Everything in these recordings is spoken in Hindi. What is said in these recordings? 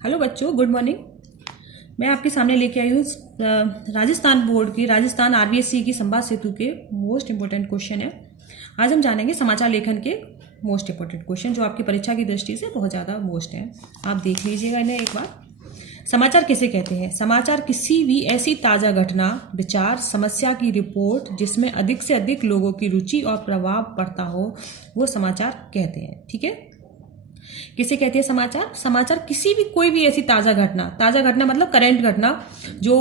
हेलो बच्चों, गुड मॉर्निंग। मैं आपके सामने लेके आई हूँ राजस्थान बोर्ड की राजस्थान आरबीएससी की संवाद सेतु के मोस्ट इंपोर्टेंट क्वेश्चन है। आज हम जानेंगे समाचार लेखन के मोस्ट इंपोर्टेंट क्वेश्चन जो आपकी परीक्षा की दृष्टि से बहुत ज़्यादा मोस्ट हैं। आप देख लीजिएगा इन्हें एक बार। समाचार किसे कहते हैं? समाचार किसी भी ऐसी ताज़ा घटना, विचार, समस्या की रिपोर्ट जिसमें अधिक से अधिक लोगों की रुचि और प्रभाव पड़ता हो, वो समाचार कहते हैं। ठीक है, किसे कहते हैं समाचार? समाचार किसी भी कोई भी ऐसी ताज़ा घटना मतलब करेंट घटना जो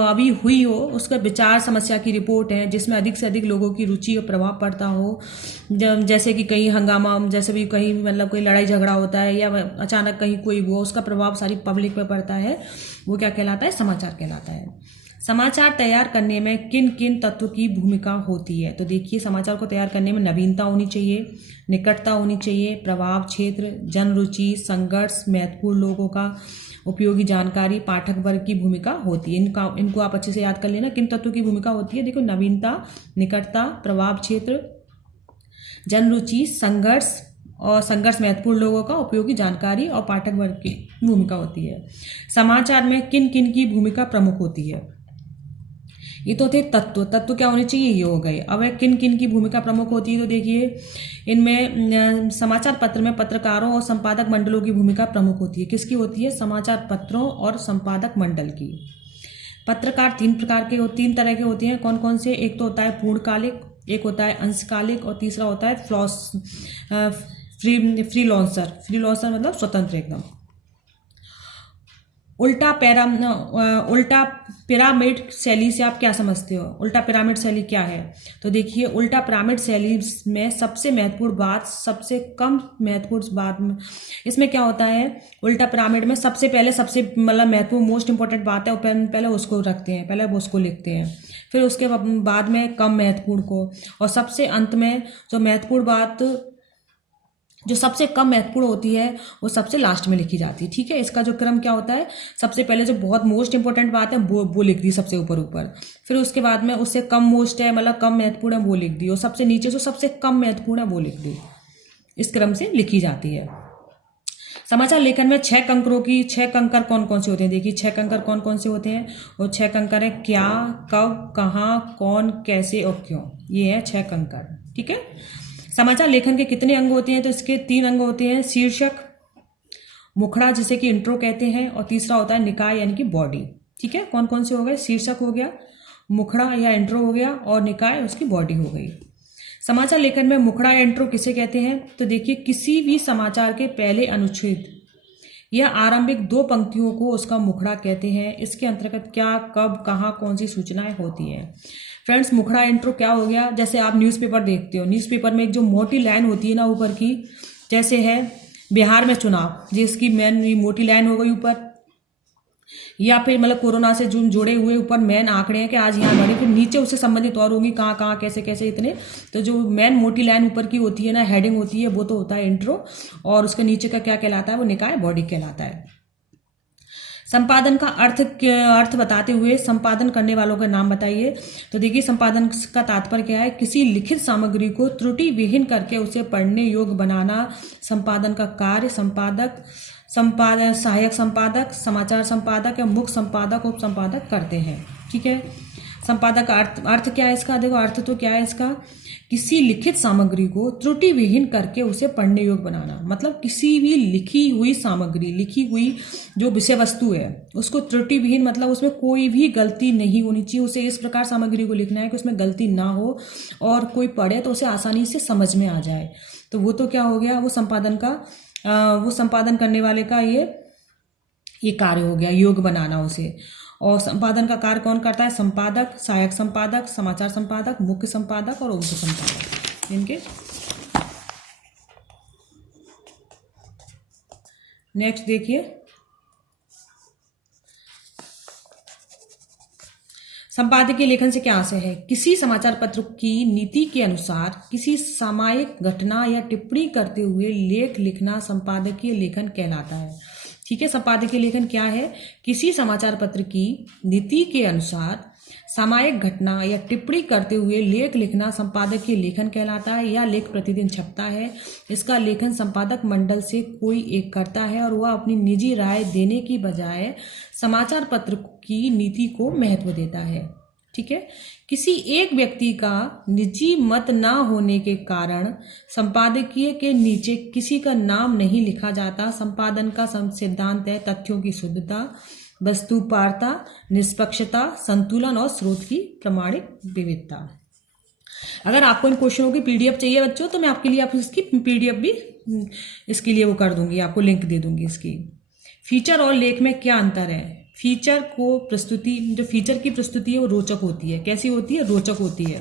अभी हुई हो, उसका विचार, समस्या की रिपोर्ट है जिसमें अधिक से अधिक लोगों की रुचि और प्रभाव पड़ता हो। जैसे कि कहीं हंगामा, जैसे भी कहीं मतलब कोई लड़ाई झगड़ा होता है या अचानक कहीं कोई वो, उसका प्रभाव सारी पब्लिक पे पड़ता है, वो क्या कहलाता है? समाचार कहलाता है। समाचार तैयार करने में किन किन तत्वों की भूमिका होती है? तो देखिए, समाचार को तैयार करने में नवीनता होनी चाहिए, निकटता होनी चाहिए, प्रभाव क्षेत्र, जन रुचि, संघर्ष, महत्वपूर्ण लोगों का उपयोगी जानकारी, पाठक वर्ग की भूमिका होती है। इनको आप अच्छे से याद कर लेना। किन तत्वों की भूमिका होती है? देखो, नवीनता, निकटता, प्रभाव क्षेत्र, जन रुचि, संघर्ष और संघर्ष, महत्वपूर्ण लोगों का उपयोगी जानकारी और पाठक वर्ग की भूमिका होती है। समाचार में किन किन की भूमिका प्रमुख होती है? ये तो थे तत्व क्या होने चाहिए? ये हो गए। अब किन किन की भूमिका प्रमुख होती है? तो देखिए, इनमें समाचार पत्र में पत्रकारों और संपादक मंडलों की भूमिका प्रमुख होती है। किसकी होती है? समाचार पत्रों और संपादक मंडल की। पत्रकार तीन तरह के होते हैं। कौन कौन से? एक तो होता है पूर्णकालिक, एक होता है अंशकालिक और तीसरा होता है फ्रीलांसर मतलब स्वतंत्र एकदम। उल्टा पिरामिड शैली से आप क्या समझते हो? उल्टा पिरामिड शैली क्या है? तो देखिए, उल्टा पिरामिड शैली में सबसे महत्वपूर्ण बात, सबसे कम महत्वपूर्ण बात में इसमें क्या होता है? उल्टा पिरामिड में सबसे मतलब महत्वपूर्ण मोस्ट इंपॉर्टेंट बात है, पहले उसको रखते हैं, पहले वो उसको लिखते हैं, फिर उसके बाद में कम महत्वपूर्ण को, और सबसे अंत में जो महत्वपूर्ण बात जो सबसे कम महत्वपूर्ण होती है वो सबसे लास्ट में लिखी जाती है। ठीक है, इसका जो क्रम क्या होता है? सबसे पहले जो बहुत मोस्ट इंपॉर्टेंट बात है वो लिख दी सबसे ऊपर, फिर उसके बाद में उससे कम मोस्ट है मतलब कम महत्वपूर्ण है वो लिख दी, और सबसे नीचे जो सबसे कम महत्वपूर्ण है वो लिख दी। इस क्रम से लिखी जाती है। समाचार लेखन में 6 कंकर कौन कौन से होते हैं? देखिए, 6 कंकर कौन कौन से होते हैं? और 6 कंकर है क्या, कब, कहाँ, कौन, कैसे और क्यों। ये है 6 कंकर। ठीक है। समाचार लेखन के कितने अंग होते हैं? तो इसके 3 अंग होते हैं। शीर्षक, मुखड़ा जिसे कि इंट्रो कहते हैं, और तीसरा होता है निकाय यानी कि बॉडी। ठीक है, कौन कौन से हो गए? शीर्षक हो गया, मुखड़ा या इंट्रो हो गया, और निकाय उसकी बॉडी हो गई। समाचार लेखन में मुखड़ा या इंट्रो किसे कहते हैं? तो देखिए, किसी भी समाचार के पहले अनुच्छेद या आरंभिक 2 पंक्तियों को उसका मुखड़ा कहते हैं। इसके अंतर्गत क्या, कब, कहाँ, कौन सी सूचनाएं होती हैं। फ्रेंड्स, मुखड़ा इंट्रो क्या हो गया? जैसे आप न्यूज़पेपर देखते हो, न्यूज़पेपर में एक जो मोटी लाइन होती है ना ऊपर की, जैसे है बिहार में चुनाव, जिसकी मेन मोटी लाइन हो गई ऊपर, या फिर मतलब कोरोना से जुड़े हुए ऊपर मेन आंकड़े हैं कि आज यहाँ बढ़े, फिर नीचे उससे संबंधित और होंगी कहाँ कहाँ कैसे कैसे इतने। तो जो मेन मोटी लाइन ऊपर की होती है ना, हेडिंग होती है, वो तो होता है इंट्रो, और उसके नीचे का क्या कहलाता है? वो निकाय, बॉडी कहलाता है। संपादन का अर्थ बताते हुए संपादन करने वालों का नाम बताइए। तो देखिए, संपादन का तात्पर्य क्या है? किसी लिखित सामग्री को त्रुटि विहीन करके उसे पढ़ने योग्य बनाना संपादन का कार्य संपादक, सहायक संपादक, समाचार संपादक या मुख्य संपादक, उप संपादक करते हैं। ठीक है। संपादक का अर्थ क्या है इसका? देखो, अर्थ तो क्या है इसका? किसी लिखित सामग्री को त्रुटि विहीन करके उसे पढ़ने योग्य बनाना, मतलब किसी भी लिखी हुई सामग्री, लिखी हुई जो विषय वस्तु है, उसको त्रुटि विहीन मतलब उसमें कोई भी गलती नहीं होनी चाहिए। उसे इस प्रकार सामग्री को लिखना है कि उसमें गलती ना हो और कोई पढ़े तो उसे आसानी से समझ में आ जाए। तो वो तो क्या हो गया? वो संपादन करने वाले का ये कार्य हो गया, योग बनाना उसे। और संपादन का कार्य कौन करता है? संपादक, सहायक संपादक, समाचार संपादक, मुख्य संपादक और उप संपादक। इनके नेक्स्ट देखिए, संपादकीय लेखन से क्या आशय है? किसी समाचार पत्र की नीति के अनुसार किसी सामयिक घटना या टिप्पणी करते हुए लेख लिखना संपादकीय लेखन कहलाता है। ठीक है। संपादकीय लेखन क्या है? किसी समाचार पत्र की नीति के अनुसार सामयिक घटना या टिप्पणी करते हुए लेख लिखना संपादकीय लेखन कहलाता है। यह लेख प्रतिदिन छपता है। इसका लेखन संपादक मंडल से कोई एक करता है और वह अपनी निजी राय देने की बजाय समाचार पत्र की नीति को महत्व देता है। ठीक है। किसी एक व्यक्ति का निजी मत ना होने के कारण संपादकीय के नीचे किसी का नाम नहीं लिखा जाता। संपादन का सिद्धांत है तथ्यों की शुद्धता, वस्तुपारता, निष्पक्षता, संतुलन और स्रोत की प्रामाणिक विविधता। अगर आपको इन क्वेश्चनों की पीडीएफ चाहिए बच्चों, तो मैं आपके लिए इसकी पीडीएफ भी इसके लिए वो कर दूंगी, आपको लिंक दे दूंगी इसकी। फीचर और लेख में क्या अंतर है? फीचर को प्रस्तुति, जो फीचर की प्रस्तुति है वो रोचक होती है। कैसी होती है? रोचक होती है।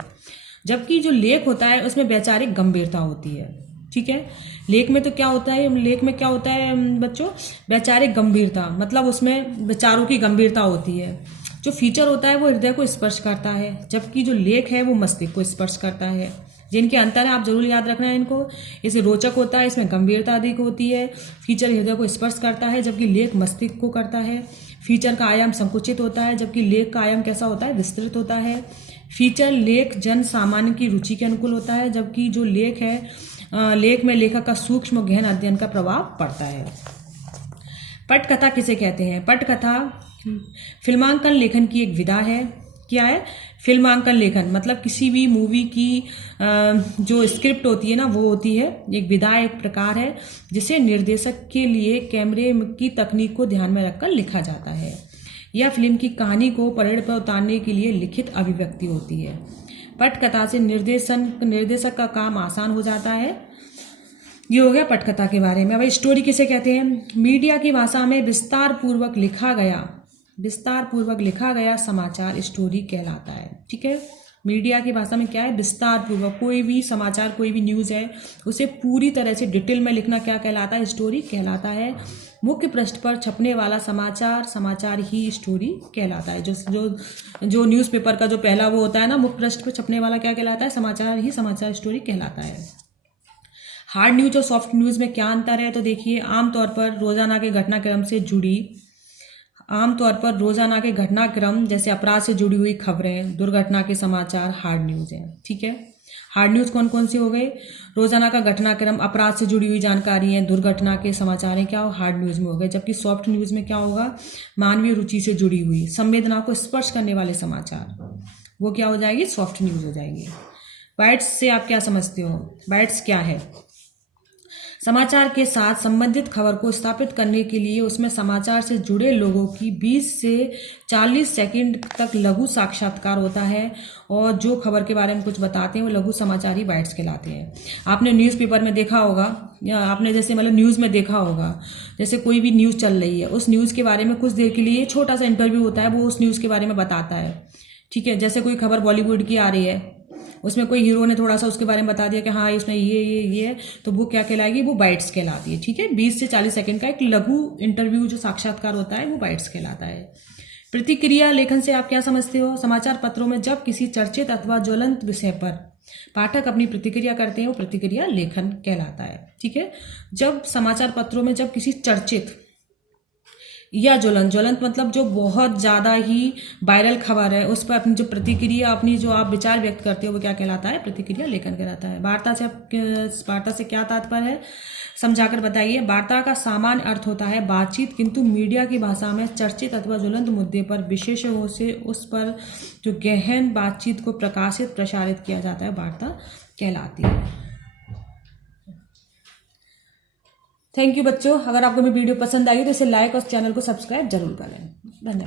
जबकि जो लेख होता है उसमें वैचारिक गंभीरता होती है। ठीक है। लेख में तो क्या होता है, लेख में क्या होता है बच्चों? वैचारिक गंभीरता, मतलब उसमें विचारों की गंभीरता होती है। जो फीचर होता है वो हृदय को स्पर्श करता है, जबकि जो लेख है वो मस्तिष्क को स्पर्श करता है। जिनके अंतर है आप जरूर याद रखना है इनको। इसे रोचक होता है, इसमें गंभीरता अधिक होती है। फीचर हृदय को स्पर्श करता है, जबकि लेख मस्तिष्क को करता है। फीचर का आयाम संकुचित होता है, जबकि लेख का आयाम कैसा होता है? विस्तृत होता है। फीचर लेख जन सामान्य की रुचि के अनुकूल होता है, जबकि जो लेख है लेख में लेखक का सूक्ष्म गहन अध्ययन का प्रभाव पड़ता है। पटकथा किसे कहते हैं? पटकथा फिल्मांकन लेखन की एक विधा है। क्या है? फिल्मांकन लेखन मतलब किसी भी मूवी की जो स्क्रिप्ट होती है ना, वो होती है एक विधा, एक प्रकार है जिसे निर्देशक के लिए कैमरे की तकनीक को ध्यान में रखकर लिखा जाता है। यह फिल्म की कहानी को पर्दे पर उतारने के लिए लिखित अभिव्यक्ति होती है। पटकथा से निर्देशक का काम आसान हो जाता है। ये हो गया पटकथा के बारे में। अब स्टोरी किसे कहते हैं? मीडिया की भाषा में विस्तार पूर्वक लिखा गया समाचार स्टोरी कहलाता है। ठीक है। मीडिया की भाषा में क्या है? विस्तार पूर्वक। कोई भी समाचार, कोई भी न्यूज है, उसे पूरी तरह से डिटेल में लिखना क्या कहलाता है? स्टोरी कहलाता है। मुख्य पृष्ठ पर छपने वाला समाचार ही स्टोरी कहलाता है। जो न्यूज़पेपर का जो पहला वो होता है ना, मुख्य पृष्ठ पर छपने वाला क्या कहलाता है? समाचार स्टोरी कहलाता है। हार्ड न्यूज और सॉफ्ट न्यूज में क्या अंतर है? तो देखिए, आमतौर पर रोजाना के घटनाक्रम जैसे अपराध से जुड़ी हुई खबरें, दुर्घटना के समाचार हार्ड न्यूज है। ठीक है। हार्ड न्यूज कौन कौन से हो गए? रोजाना का घटनाक्रम, अपराध से जुड़ी हुई जानकारी है, दुर्घटना के समाचार है, क्या हार्ड न्यूज में हो गए। जबकि सॉफ्ट न्यूज में क्या होगा? मानवीय रुचि से जुड़ी हुई, संवेदना को स्पर्श करने वाले समाचार, वो क्या हो जाएगी? सॉफ्ट न्यूज हो जाएगी। बाइट्स से आप क्या समझते हो? बाइट्स क्या है? समाचार के साथ संबंधित खबर को स्थापित करने के लिए उसमें समाचार से जुड़े लोगों की 20 से 40 सेकंड तक लघु साक्षात्कार होता है, और जो खबर के बारे में कुछ बताते हैं वो लघु समाचार ही बाइट्स कहलाते हैं। आपने न्यूज़पेपर में देखा होगा, या आपने जैसे मतलब न्यूज़ में देखा होगा, जैसे कोई भी न्यूज़ चल रही है, उस न्यूज़ के बारे में कुछ देर के लिए छोटा सा इंटरव्यू होता है, वो उस न्यूज़ के बारे में बताता है। ठीक है। जैसे कोई खबर बॉलीवुड की आ रही है, उसमें कोई हीरो ने थोड़ा सा उसके बारे में बता दिया कि हाँ इसमें ये है, तो वो क्या कहलाएगी? वो बाइट्स कहलाती है। ठीक है। 20 से 40 सेकंड का एक लघु इंटरव्यू जो साक्षात्कार होता है वो बाइट्स कहलाता है। प्रतिक्रिया लेखन से आप क्या समझते हो? समाचार पत्रों में जब किसी चर्चित अथवा ज्वलंत विषय पर पाठक अपनी प्रतिक्रिया करते हैं वो प्रतिक्रिया लेखन कहलाता है। ठीक है। जब समाचार पत्रों में जब किसी चर्चित या ज्वलंत मतलब जो बहुत ज्यादा ही वायरल खबर है उस पर अपनी जो प्रतिक्रिया, अपनी जो आप विचार व्यक्त करते हो वो क्या कहलाता है? प्रतिक्रिया लेखन कहलाता है। वार्ता से क्या तात्पर्य है? समझाकर बताइए। वार्ता का सामान्य अर्थ होता है बातचीत, किंतु मीडिया की भाषा में चर्चित अथवा ज्वलंत मुद्दे पर विशेषज्ञों से उस पर जो गहन बातचीत को प्रसारित किया जाता है वार्ता कहलाती है। थैंक यू बच्चों। अगर आपको मेरी वीडियो पसंद आई तो इसे लाइक और चैनल को सब्सक्राइब जरूर करें। धन्यवाद।